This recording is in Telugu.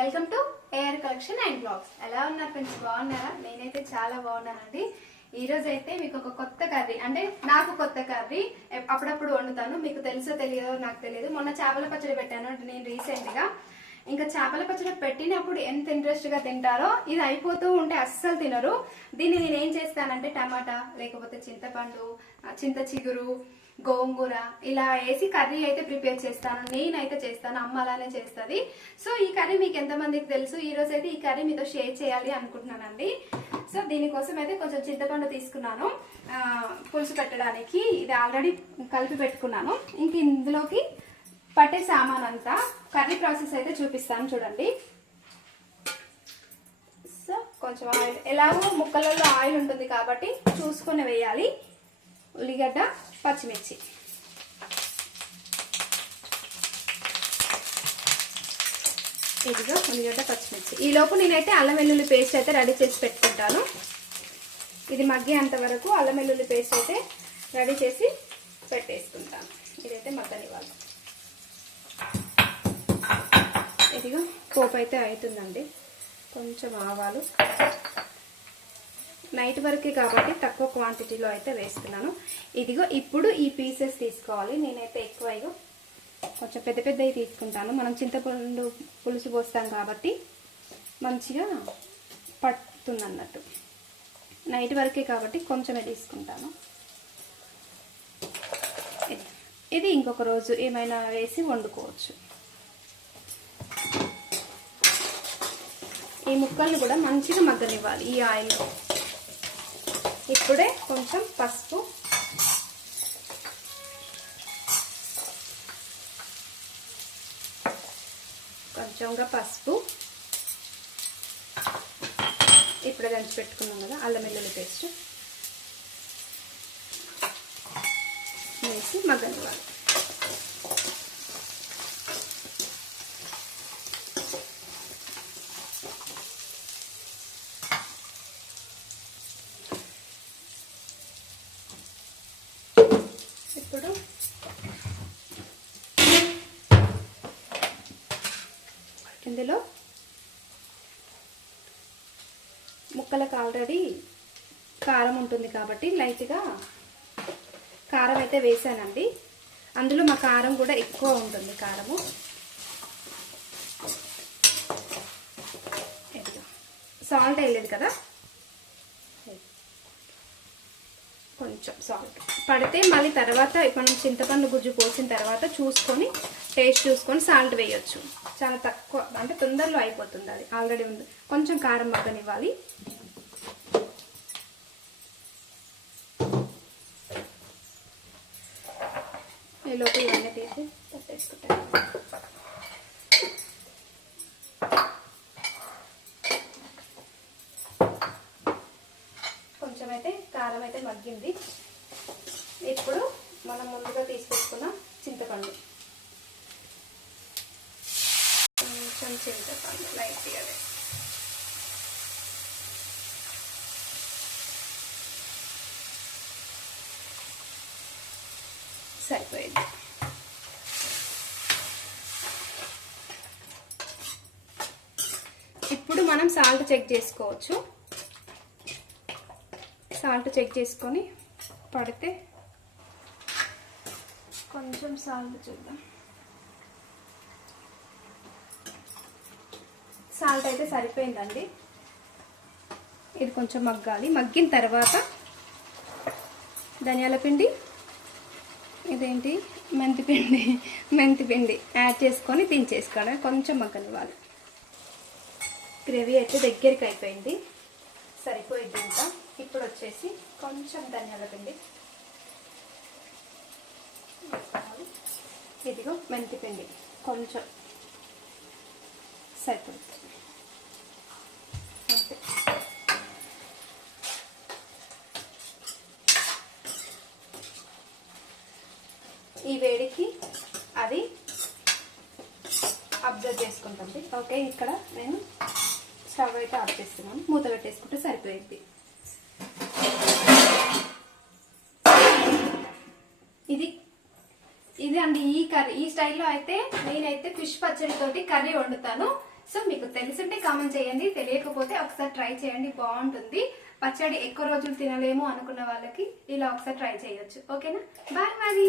Welcome to AR collection and blogs ఎలా ఉన్నారు ఫ్రెండ్స్ బాగున్నారా? నేనైతే చాలా బాగున్నానండి. ఈ రోజు అయితే మీకు ఒక కొత్త కర్రీ అంటే నాకు కొత్త కర్రీ అప్పుడప్పుడు వండుతాను. మీకు తెలుసో తెలియదో నాకు తెలియదు. మొన్న చేపల పచ్చడి పెట్టాను. నేను రీసెంట్గా ఇంకా చేపల పచ్చడి పెట్టినప్పుడు ఎంత ఇంట్రెస్ట్గా తింటారో ఇది అయిపోతూ ఉంటే అస్సలు తినరు. దీన్ని నేను ఏం చేస్తానంటే టమాటా లేకపోతే చింతపండు చింత చిగురు గోంగూర ఇలా వేసి కర్రీ అయితే ప్రిపేర్ చేస్తాను. నేనైతే చేస్తాను అమ్మ అలానే చేస్తుంది. సో ఈ కర్రీ మీకు ఎంతమందికి తెలుసు? ఈ రోజు అయితే ఈ కర్రీ మీతో షేర్ చేయాలి అనుకుంటున్నానండి. సో దీనికోసం అయితే కొంచెం చింతపండు తీసుకున్నాను. పులుసు పెట్టడానికి. ఇది ఆల్రెడీ కలిపి పెట్టుకున్నాను. ఇంక ఇందులోకి పట్టే సామాన్ అంతా కర్రీ ప్రాసెస్ అయితే చూపిస్తాను చూడండి. సో కొంచెం ఆయిల్ ఎలాగో ముక్కలలో ఆయిల్ ఉంటుంది కాబట్టి చూసుకొని వేయాలి. ఉల్లిగడ్డ పచ్చిమిర్చి. ఇదిగో ఉల్లిగడ్డ పచ్చిమిర్చి. ఈ లోపు నేనైతే అల్లం వెల్లుల్లి పేస్ట్ అయితే రెడీ చేసి పెట్టుకుంటాను. ఇది మగ్గేంత వరకు అల్లం వెల్లుల్లి పేస్ట్ అయితే రెడీ చేసి పెట్టేసుకుంటాను. ఇదైతే మగ్గనివ్వాలి. ఇదిగా పోపు అయితే అవుతుందండి. కొంచెం ఆవాలు. నైట్ వరకే కాబట్టి తక్కువ క్వాంటిటీలో అయితే వేస్తున్నాను. ఇదిగో ఇప్పుడు ఈ పీసెస్ తీసుకోవాలి. నేనైతే ఎక్కువ ఇగో కొంచెం పెద్ద పెద్దవి తీసుకుంటాను. మనం చింతపండు పులుసు పోస్తాం కాబట్టి మంచిగా పడుతుంది అన్నట్టు నైట్ వరకే కాబట్టి కొంచెమే తీసుకుంటాను. ఇది ఇంకొక రోజు ఏమైనా వేసి వండుకోవచ్చు. ఈ ముక్కల్ని కూడా మంచిగా మగ్గనివ్వాలి ఈ ఆయిల్లో. ఇప్పుడే కొంచెం పసుపు. కొంచెంగా పసుపు. ఇప్పుడే దంచి పెట్టుకున్నాం కదా అల్లం వెల్లుల్లి పేస్ట్. వేసి మగ్గనివ్వాలి ఇప్పుడు ఇందులో ముక్కలకు ఆల్రెడీ కారం ఉంటుంది కాబట్టి లైట్గా కారం అయితే వేసానండి. అందులో మా కారం కూడా ఎక్కువ ఉంటుంది కారము. సాల్ట్ వేయలేదు కదా? కొంచెం సాల్ట్ పడితే మళ్ళీ తర్వాత మనం చింతపండు గుజ్జు పోసిన తర్వాత చూసుకొని టేస్ట్ చూసుకొని సాల్ట్ వేయొచ్చు. చాలా తక్కువ అంటే తొందరలో అయిపోతుంది అది. ఆల్రెడీ ఉంది. కొంచెం కారం మగ్గనివ్వాలి. ఈలోపు ఇవన్నీ తీసి పెట్టేసుకుంటాను కొంచెం అయితే అయితే మగ్గింది. ఇప్పుడు మనం ముందుగా తీసుకొచ్చుకున్న చింతపండు. కొంచెం చింతపండు లైట్గా సరిపోయింది. ఇప్పుడు మనం సాల్ట్ చెక్ చేసుకోవచ్చు. సాల్ట్ చెక్ చేసుకొని పడితే కొంచెం సాల్ట్ చూద్దాం. సాల్ట్ అయితే సరిపోయిందండి. ఇది కొంచెం మగ్గాలి. మగ్గిన తర్వాత ధనియాల పిండి ఇదేంటి? మెంతి పిండి. మెంతి పిండి యాడ్ చేసుకొని దించేసుకోవడం కొంచెం మగ్గనివ్వాలి. గ్రేవీ అయితే దగ్గరికి అయిపోయింది. సరిపోయింది ఇంకా ఇప్పుడు వచ్చేసి కొంచెం ధనియాల పిండి. ఇదిగో మెంతి పిండి. కొంచెం సరిపోతుంది అంతే. ఈ వేడికి అది అబ్జర్వ్ చేసుకుంటుంది ఓకే ఇక్కడ నేను స్టవ్ అయితే ఆఫ్ చేస్తున్నాను. మూత పెట్టేసుకుంటే సరిపోయింది ఇది ఇది అండి ఈ కర్రీ. ఈ స్టైల్లో అయితే నేనైతే ఫిష్ పచ్చడితోటి కర్రీ వండుతాను. సో మీకు తెలిసింటే కామెంట్ చేయండి. తెలియకపోతే ఒకసారి ట్రై చేయండి. బాగుంటుంది. పచ్చడి ఎక్కువ రోజులు తినలేము అనుకున్న వాళ్ళకి ఇలా ఒకసారి ట్రై చేయొచ్చు. ఓకేనా? బాయ్ మరి.